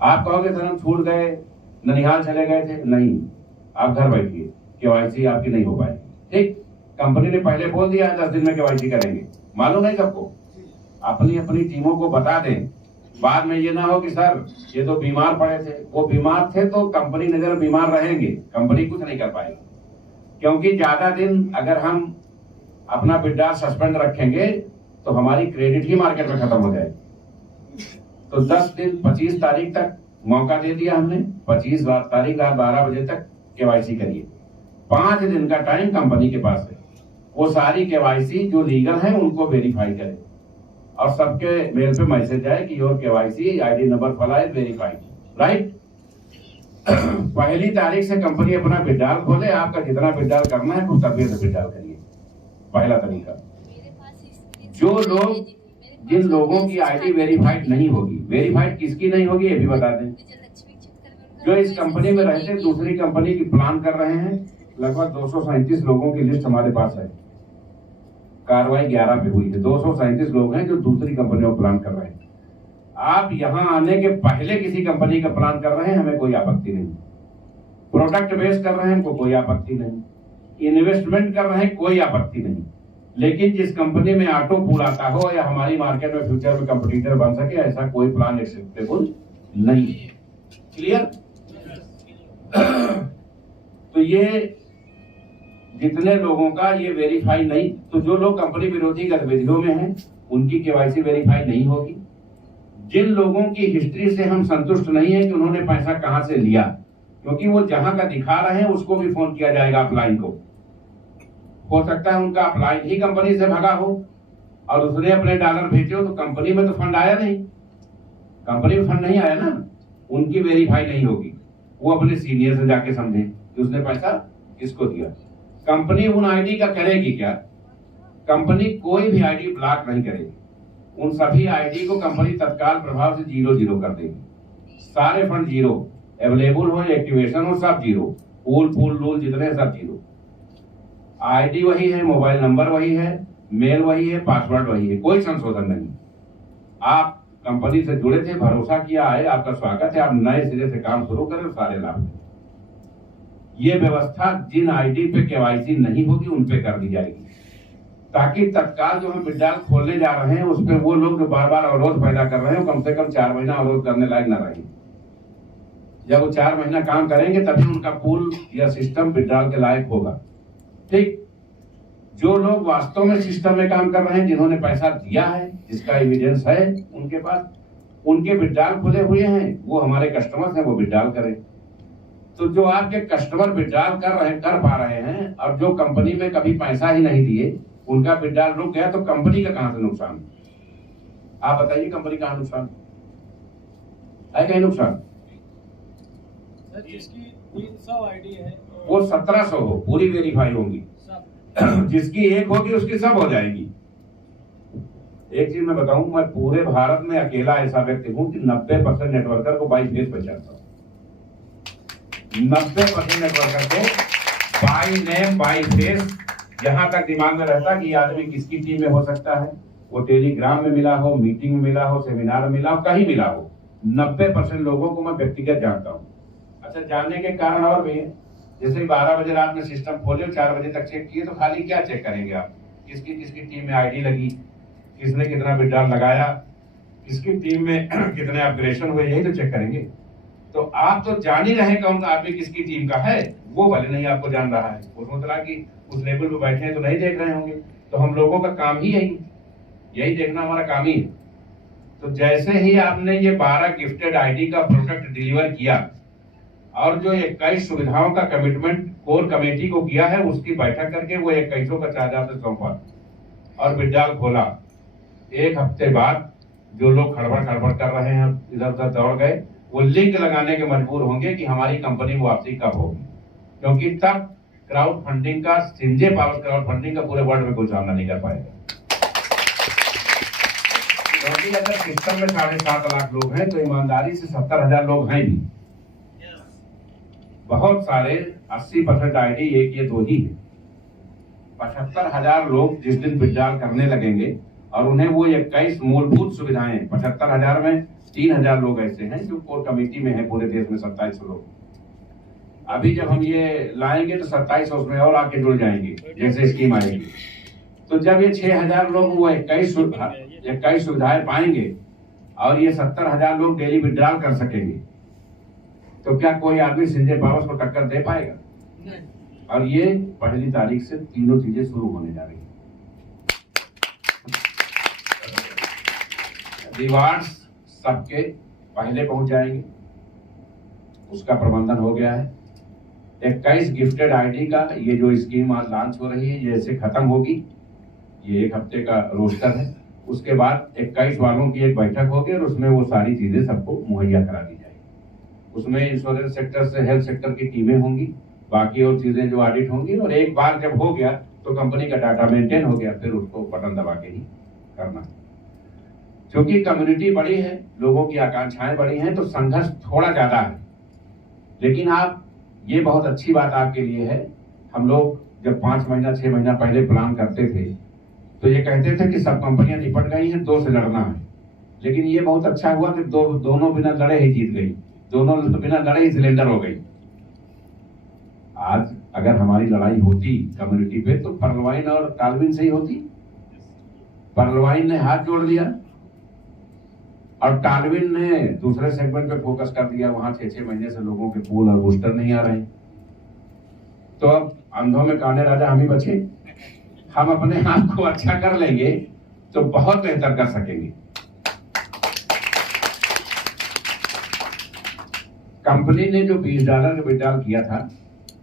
आप कहोगे सर हम छूट गए, ननिहाल चले गए थे, नहीं, आप घर बैठिए, केवाईसी आपकी नहीं हो पाएगी। ठीक, कंपनी ने पहले बोल दिया है 10 दिन में केवाईसी करेंगे, मालूम है सबको। अपनी अपनी टीमों को बता दें, बाद में ये ना हो कि सर ये तो बीमार पड़े थे, वो बीमार थे तो कंपनी नजर बीमार रहेंगे, कंपनी कुछ नहीं कर पाएगी। क्योंकि ज्यादा दिन अगर हम अपना विड्रॉल सस्पेंड रखेंगे तो हमारी क्रेडिट ही मार्केट में खत्म हो जाएगी। तो 10 दिन 25 तारीख तक मौका दे दिया हमने, 25 तारीख रात 12 बजे तक केवाईसी करिए। 5 दिन का टाइम कंपनी के पास है, वो सारी केवाईसी जो लीगल है उनको वेरीफाई करे और सबके मेल पे मैसेज आए कि योर केवाईसी आईडी नंबर फला है वेरीफाइड, राइट। पहली तारीख से कंपनी अपना विड्रॉल खोले, आपका जितना विड्रॉल करना है कुछ तभी से विड्रॉल करिए। पहला तरीका। जो लोग, जिन लोगों की आईडी वेरीफाइड नहीं होगी, वेरीफाइड किसकी नहीं होगी ये भी बता दें। जो इस कंपनी में रहते दूसरी कंपनी की प्लान कर रहे हैं, लगभग 237 लोगों की लिस्ट हमारे पास है, कार्रवाई 11 पे हुई है। 237 लोग हैं जो दूसरी कंपनियों को प्लान कर रहे हैं। आप यहां आने के पहले किसी कंपनी का प्लान कर रहे हैं, हमें कोई आपत्ति नहीं। प्रोडक्ट बेस कर रहे हैं, हमको कोई आपत्ति नहीं। इन्वेस्टमेंट कर रहे हैं, कोई आपत्ति नहीं। लेकिन जिस कंपनी में ऑटो पूल आता हो या हमारी मार्केट में फ्यूचर में कंपटीटर बन सके, ऐसा कोई प्लान एक्सेप्टेबल नहीं। क्लियर? तो ये जितने लोगों का ये वेरीफाई नहीं, तो जो लोग कंपनी विरोधी गतिविधियों में हैं उनकी केवाईसी वेरीफाई नहीं होगी। जिन लोगों की हिस्ट्री से हम संतुष्ट नहीं है कि उन्होंने पैसा कहां से लिया, क्योंकि वो जहां का दिखा रहे हैं उसको भी फोन किया जाएगा अपलाइन को। हो सकता है उनका अपलाइन ही कंपनी से भगा हो और उसने अपने डॉलर भेजे हो, तो कंपनी में तो फंड आया नहीं, कंपनी में फंड नहीं आया ना, उनकी वेरीफाई नहीं होगी। वो अपने सीनियर से जाके समझे कि उसने पैसा किसको दिया। कंपनी उन आईडी का करेगी क्या? कंपनी कोई भी आईडी ब्लॉक नहीं करेगी, उन सभी आईडी को कंपनी तत्काल प्रभाव से 0 कर देगी। सारे फंड 0, अवेलेबल हो, एक्टिवेशन हो, सब 0, पूल रूल जितने सब 0। आईडी वही है, मोबाइल नंबर वही है, मेल वही है, पासवर्ड वही है, कोई संशोधन नहीं। आप कंपनी से जुड़े थे, भरोसा किया है, आपका स्वागत है, आप नए सिरे से काम शुरू करें, सारे लाभ लें। ये व्यवस्था जिन आईडी पे केवाईसी नहीं होगी उन पे कर दी जाएगी, ताकि तत्काल जो हम विड्रॉल खोलने जा रहे हैं उस पे वो लोग जो बार बार अवरोध पैदा कर रहे हैं कम से कम 4 महीना अवरोध करने लायक न रहे। जब वो 4 महीना काम करेंगे तभी उनका पूल या सिस्टम विड्रॉल के लायक होगा। ठीक, जो लोग वास्तव में सिस्टम में काम कर रहे हैं, जिन्होंने पैसा दिया है, जिसका एविडेंस है उनके पास, उनके विड्रॉल खुले हुए हैं, वो हमारे कस्टमर्स हैं, वो विड्रॉल करें। तो जो आपके कस्टमर विड्रॉल कर पा रहे हैं और जो कंपनी में कभी पैसा ही नहीं दिए, उनका विड्रॉल रुक गया, तो कंपनी का कहां से नुकसान? आप बताइए, कंपनी कहां नुकसान है? कहीं नुकसान? जिसकी 300 आईडी है वो 1700 हो, पूरी वेरीफाई होंगी। जिसकी एक होगी उसकी सब हो जाएगी। एक चीज मैं बताऊं, मैं पूरे भारत में अकेला ऐसा व्यक्ति हूं कि 90% नेटवर्कर को बाई फेस पहचानता हूं। 90% नेटवर्कर को बाई नेम बाई फेस, जहां तक दिमाग में रहता कि आदमी किसकी टीम में हो सकता है, वो टेलीग्राम में मिला हो, मीटिंग में मिला हो, सेमिनार में मिला हो, कहीं मिला हो, 90% लोगों को मैं व्यक्तिगत जानता हूं। अच्छा, जानने के कारण और भी है, जैसे 12 बजे रात में सिस्टम खोले, 4 बजे तक चेक किए, तो खाली क्या चेक करेंगे आप? किसकी किसकी टीम में आईडी लगी, किसने कितना विड्रॉल लगाया, किसकी टीम में कितने अपग्रेडेशन हुए, यही तो चेक करेंगे। तो आप तो जान ही रहे कौन सा आदमी किसकी टीम का है, वो भले नहीं आपको जान रहा है, वो सोच रहा कि उस लेवल पे बैठे हैं तो नहीं देख रहे होंगे। तो हम लोगों का काम ही यही देखना हमारा काम ही है। तो जैसे ही आपने ये 12 गिफ्टेड आईडी का प्रोडक्ट डिलीवर किया और जो 21 सुविधाओं का कमिटमेंट कोर कमेटी को किया है, उसकी बैठक करके वो 21 का चार्ज आपसे सौंपा और विड्रॉल खोला, 1 हफ्ते बाद जो लोग खड़बड़ कर रहे हैं, इधर उधर दौड़ गए, वो लिंक लगाने के मजबूर होंगे कि हमारी कंपनी वापसी कब होगी, क्योंकि तब क्राउड फंडिंग का, सिंजे पावर क्राउड फंडिंग का पूरे वर्ल्ड में कोई सामना नहीं कर पाएगा। क्योंकि अगर सिस्टम में 7.5 लाख लोग हैं तो ईमानदारी से 70,000 लोग हैं भी। बहुत सारे 80% आईडी 1 या 2 ही है। 75,000 लोग जिस दिन विड्रॉल करने लगेंगे और उन्हें वो 21 मूलभूत सुविधाएं, 75,000 में 3000 लोग ऐसे हैं जो कोर कमेटी में हैं पूरे देश में, 2700 लोग। अभी जब हम ये लाएंगे तो 2700 उसमें और आके जुड़ जाएंगे जैसे स्कीम आएगी। तो जब ये 6000 लोग वो 21 सुविधाएं पाएंगे और ये 70,000 लोग डेली विड्रॉल कर सकेंगे, तो क्या कोई आदमी संजय पावर्स को टक्कर दे पाएगा? और ये 1 तारीख से तीनों चीजें शुरू होने जा रही हैं। रिवार्ड्स सबके पहले पहुंच जाएंगे, उसका प्रबंधन हो गया है। 21 गिफ्टेड आईडी का ये जो स्कीम आज लॉन्च हो रही है, जैसे खत्म होगी, ये 1 हफ्ते का रोस्टर है, उसके बाद 21 वालों की एक बैठक होगी और उसमें वो सारी चीजें सबको मुहैया करा दी जाएगी। उसमें इंश्योरेंस सेक्टर से हेल्थ सेक्टर की टीमें होंगी, बाकी और चीजें जो ऑडिट होंगी, और एक बार जब हो गया तो कंपनी का डाटा मेंटेन हो गया, फिर उसको बटन दबा के ही करना। क्योंकि कम्युनिटी बड़ी है, लोगों की आकांक्षाएं बड़ी हैं, तो संघर्ष थोड़ा ज्यादा है। लेकिन आप, ये बहुत अच्छी बात आपके लिए है, हम लोग जब 5 महीना 6 महीना पहले प्लान करते थे तो ये कहते थे कि सब कंपनियां निपट गई हैं, 2 से लड़ना है। लेकिन ये बहुत अच्छा हुआ कि दोनों बिना लड़े ही जीत गई, दोनों बिना लड़े ही सिलेंडर हो गई। आज अगर हमारी लड़ाई होती कम्युनिटी पे तो पर्लवाइन और टालविन से ही होती। पर्लवाइन ने हाथ जोड़ दिया और टालविन ने दूसरे सेगमेंट पे फोकस कर दिया, वहां 6-6 महीने से लोगों के पूल और बूस्टर नहीं आ रहे। तो अब अंधों में काने राजा हम ही बचे। हम अपने आप को अच्छा कर लेंगे तो बहुत बेहतर कर सकेंगे। कंपनी ने जो $20 का विड्रॉल किया था,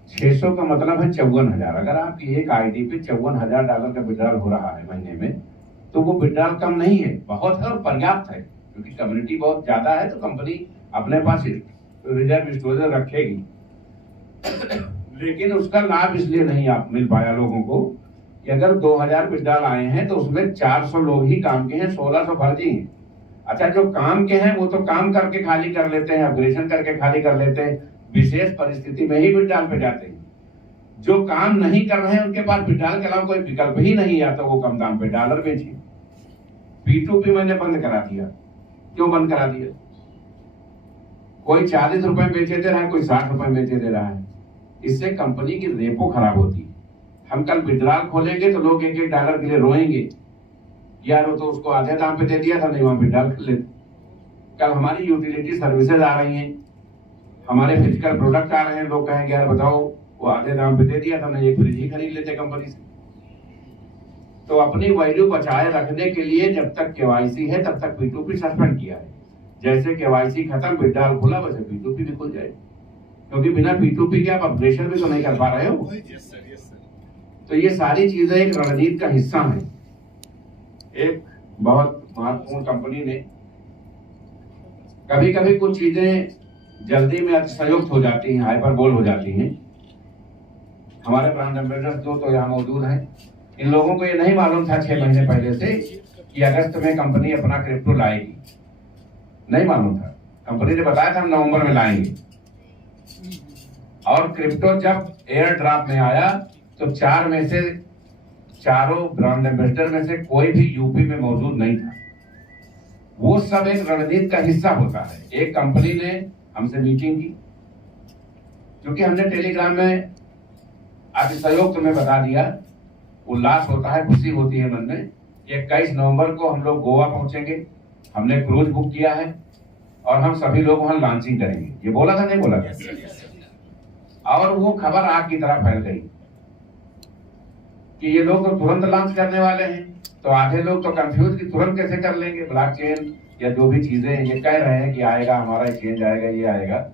600 का मतलब है 54,000। अगर आपकी एक आईडी पे $54,000 का विड्रॉल हो रहा है महीने में, तो वो विड्रॉल कम नहीं है, बहुत है और पर्याप्त है। क्योंकि कम्युनिटी बहुत ज्यादा है तो कंपनी अपने पास रिजर्व स्टोरेज रखेगी। लेकिन उसका लाभ इसलिए नहीं आप मिल पाया लोगों को कि अगर 2000 विड्रॉल आए हैं तो उसमें 400 लोग ही काम के हैं, 1600 फर्जी हैं। अच्छा, जो काम के हैं वो तो काम करके खाली कर लेते हैं, अपग्रेडेशन करके खाली कर लेते हैं, विशेष परिस्थिति में ही विड्रॉल पे जाते हैं। जो काम नहीं कर रहे हैं उनके पास विड्रॉल के अलावा कोई विकल्प ही नहीं, या तो वो कम दाम पे डॉलर बेचे। P2P मैंने बंद करा दिया। क्यों बंद करा दिया? कोई 40 रुपए बेचे दे रहा है, कोई 60 रुपए बेचे दे रहा है। इससे कंपनी की रेपो खराब होती है। हम कल विड्रॉल खोलेंगे तो लोग $1-1 के लिए रोएंगे, यार वो तो उसको आधे दाम पे दे दिया था, नहीं वहां विड्रॉल कर लेते। कल हमारी यूटिलिटी सर्विसेज आ रही हैं, हमारे फिजिकल प्रोडक्ट आ रहे हैं, लोग कहेंगे यार बताओ वो आधे दाम पे दे दिया था, नहीं एक फ्रिज ही खरीद लेते कंपनी से। तो अपनी वैल्यू बचाए रखने के लिए जब तक केवाईसी है तब तक P2P सस्पेंड किया है। जैसे केवाईसी खत्म, विड्रॉल खुला, वैसे P2P भी खुल जाए। क्योंकि बिना P2P के आप अपग्रेडेशन भी तो नहीं कर पा रहे हो। तो ये सारी चीजें एक रणनीति का हिस्सा है। एक बहुत महत्वपूर्ण कंपनी ने, कभी कभी कुछ चीजें जल्दी में अतिशयोक्त हो जाती हैं, हाइपरबोल हो जाती हैं। हमारे ब्रांड एम्बेसडर 2 तो यहाँ मौजूद हैं। इन लोगों को ये नहीं मालूम था 6 महीने पहले से कि अगस्त में कंपनी अपना क्रिप्टो लाएगी, नहीं मालूम था। कंपनी ने बताया था हम नवंबर में लाएंगे, और क्रिप्टो जब एयर ड्रॉप में आया तो 4 में से चारों ब्रांड एम्बेसडर में से कोई भी यूपी में मौजूद नहीं था। वो सब एक रणनीति का हिस्सा होता है। एक कंपनी ने हमसे मीटिंग की, क्योंकि हमने टेलीग्राम में अतिशयोक्त में बता दिया, उल्लास होता है, खुशी होती है मन में। 21 नवंबर को हम लोग गोवा पहुंचेंगे, हमने क्रूज बुक किया है और हम सभी लोग वहां लॉन्चिंग करेंगे। ये बोला था, नहीं बोला था? और वो खबर आग की तरह फैल गई कि ये लोग तो तुरंत लॉन्च करने वाले हैं। तो आधे लोग तो कंफ्यूज कि तुरंत कैसे कर लेंगे, ब्लॉकचेन या जो भी चीजें ये कह रहे हैं कि आएगा, हमारा एक्सचेंज आएगा, ये आएगा।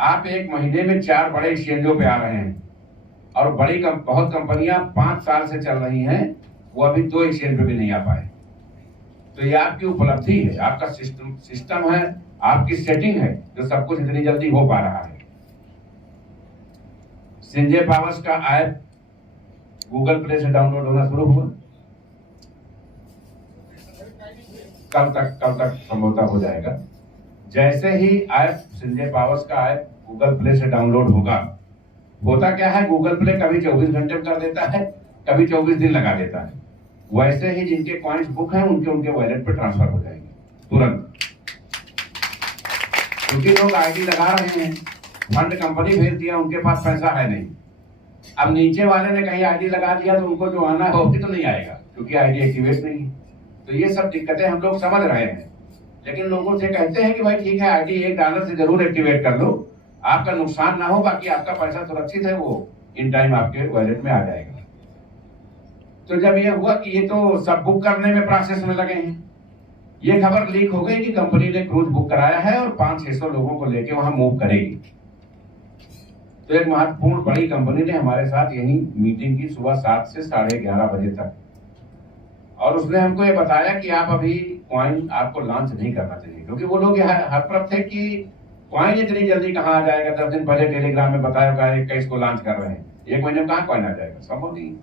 आप 1 महीने में 4 बड़े एक्सचेंजों पे आ रहे हैं, और बहुत कंपनियां 5 साल से चल रही हैं, वो अभी 2 एक्सचेंज पे भी नहीं आ पाए। तो ये आपकी उपलब्धि है, आपका सिस्टम है, आपकी सेटिंग है, जो सब कुछ इतनी जल्दी हो पा रहा है। संजय पावर्स का ऐप गूगल प्ले से डाउनलोड होना शुरू हुआ, कल तक संभवतः हो जाएगा। जैसे ही ऐप संजय पावर्स का ऐप गूगल प्ले से डाउनलोड होगा, होता क्या है, गूगल प्ले कभी 24 घंटे में कर देता है, कभी 24 दिन लगा देता है। वैसे ही जिनके कॉइन्स बुक हैं उनके वॉलेट पे ट्रांसफर हो जाएंगे। तुरंत, क्योंकि लोग आईडी लगा रहे हैं, फंड कंपनी भेज दिया, उनके पास पैसा है नहीं। अब नीचे वाले ने कहीं आईडी लगा दिया तो उनको जो आना है वो भी तो नहीं आएगा, क्योंकि आईडी एक्टिवेट नहीं है। तो ये सब दिक्कतें हम लोग समझ रहे हैं, लेकिन लोगों से कहते हैं कि भाई ठीक है, आईडी $1 से जरूर एक्टिवेट कर लो, आपका नुकसान ना हो, बाकी आपका पैसा सुरक्षित है, वो इन टाइम आपके वॉलेट में आ जाएगा। तो जब ये हुआ कि ये तो सब बुक करने में प्रोसेस में लगे हैं, ये खबर लीक हो गई कि कंपनी ने क्रूज बुक कराया है और 500-600 लोगों को लेके वहां मूव करेगी। तो एक महत्वपूर्ण बड़ी कंपनी ने हमारे साथ यही मीटिंग की सुबह 7 से 11:30 बजे तक, और उसने हमको ये बताया कि आप अभी कॉइन आपको लॉन्च नहीं करना चाहिए, क्योंकि वो लोग यहाँ हर तरफ थे कि कॉइन इतनी जल्दी कहाँ आ जाएगा। 10 दिन पहले टेलीग्राम में बताया 21 को लॉन्च कर रहे हैं, 1 महीने में कहाँ कॉइन आ जाएगा, संभव नहीं।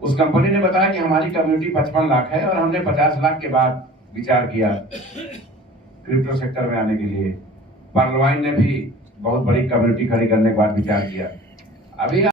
उस कंपनी ने बताया कि हमारी कम्युनिटी 55 लाख है और हमने 50 लाख के बाद विचार किया क्रिप्टो सेक्टर में आने के लिए। पर्लवाइन ने भी बहुत बड़ी कम्युनिटी खड़ी करने के बाद विचार किया। अभी